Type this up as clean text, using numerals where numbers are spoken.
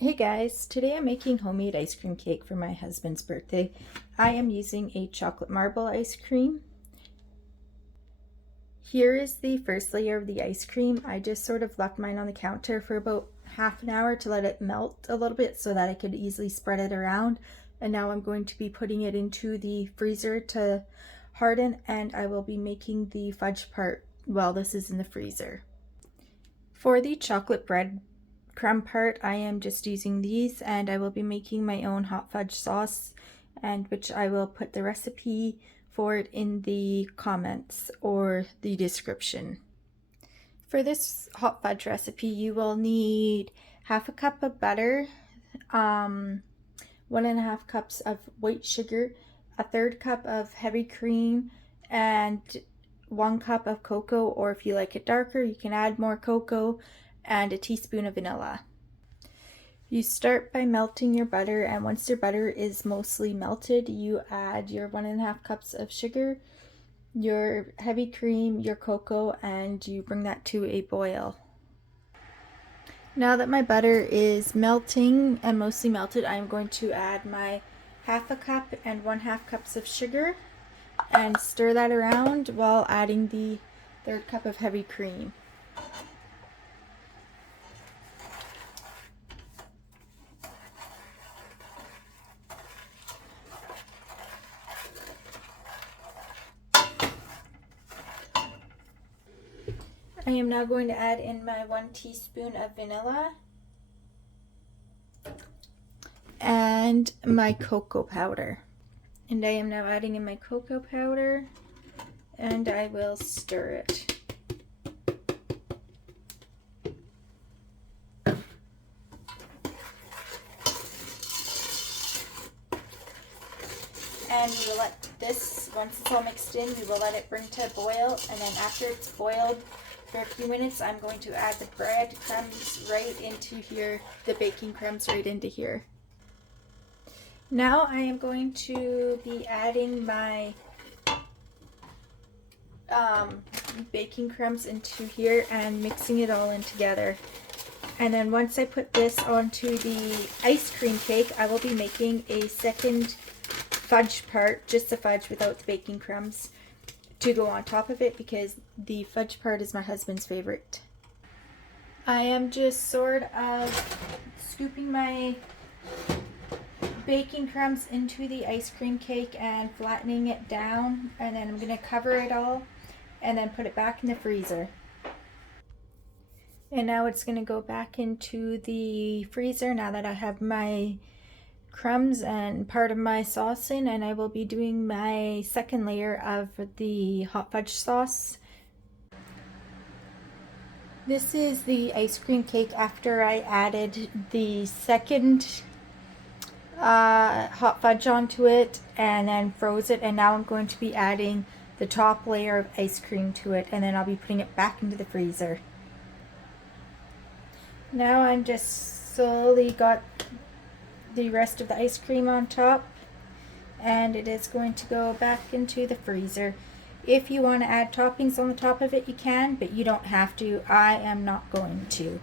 Hey guys, today I'm making homemade ice cream cake for my husband's birthday. I am using a chocolate marble ice cream. Here is the first layer of the ice cream. I just sort of left mine on the counter for about half an hour to let it melt a little bit so that I could easily spread it around. And now I'm going to be putting it into the freezer to harden, and I will be making the fudge part while this is in the freezer. For the chocolate bread crumb part, I am just using these, and I will be making my own hot fudge sauce, and which I will put the recipe for it in the comments or the description. For this hot fudge recipe, you will need half a cup of butter, 1.5 cups of white sugar, a third cup of heavy cream, and 1 cup of cocoa, or if you like it darker, you can add more cocoa, and a teaspoon of vanilla. You start by melting your butter, and once your butter is mostly melted, you add your 1.5 cups of sugar, your heavy cream, your cocoa, and you bring that to a boil. Now that my butter is melting and mostly melted, I'm going to add my 1/2 cup and 1/2 cups of sugar and stir that around while adding the 1/3 cup of heavy cream. I am now going to add in my 1 teaspoon of vanilla and my cocoa powder. And I am now adding in my cocoa powder, and I will stir it. And we will let this, once it's all mixed in, we will let it bring to a boil, and then after it's boiled for a few minutes, I'm going to add the bread crumbs right into here, the baking crumbs right into here. Now I am going to be adding my baking crumbs into here and mixing it all in together. And then once I put this onto the ice cream cake, I will be making a second fudge part, just the fudge without the baking crumbs, to go on top of it, because the fudge part is my husband's favorite. I am just sort of scooping my baking crumbs into the ice cream cake and flattening it down, and then I'm going to cover it all and then put it back in the freezer. And now it's going to go back into the freezer now that I have my crumbs and part of my sauce in, and I will be doing my second layer of the hot fudge sauce. This is the ice cream cake after I added the second hot fudge onto it and then froze it, and now I'm going to be adding the top layer of ice cream to it, and then I'll be putting it back into the freezer. Now I'm just slowly got the rest of the ice cream on top, and it is going to go back into the freezer. If you want to add toppings on the top of it, you can, but you don't have to. I am not going to.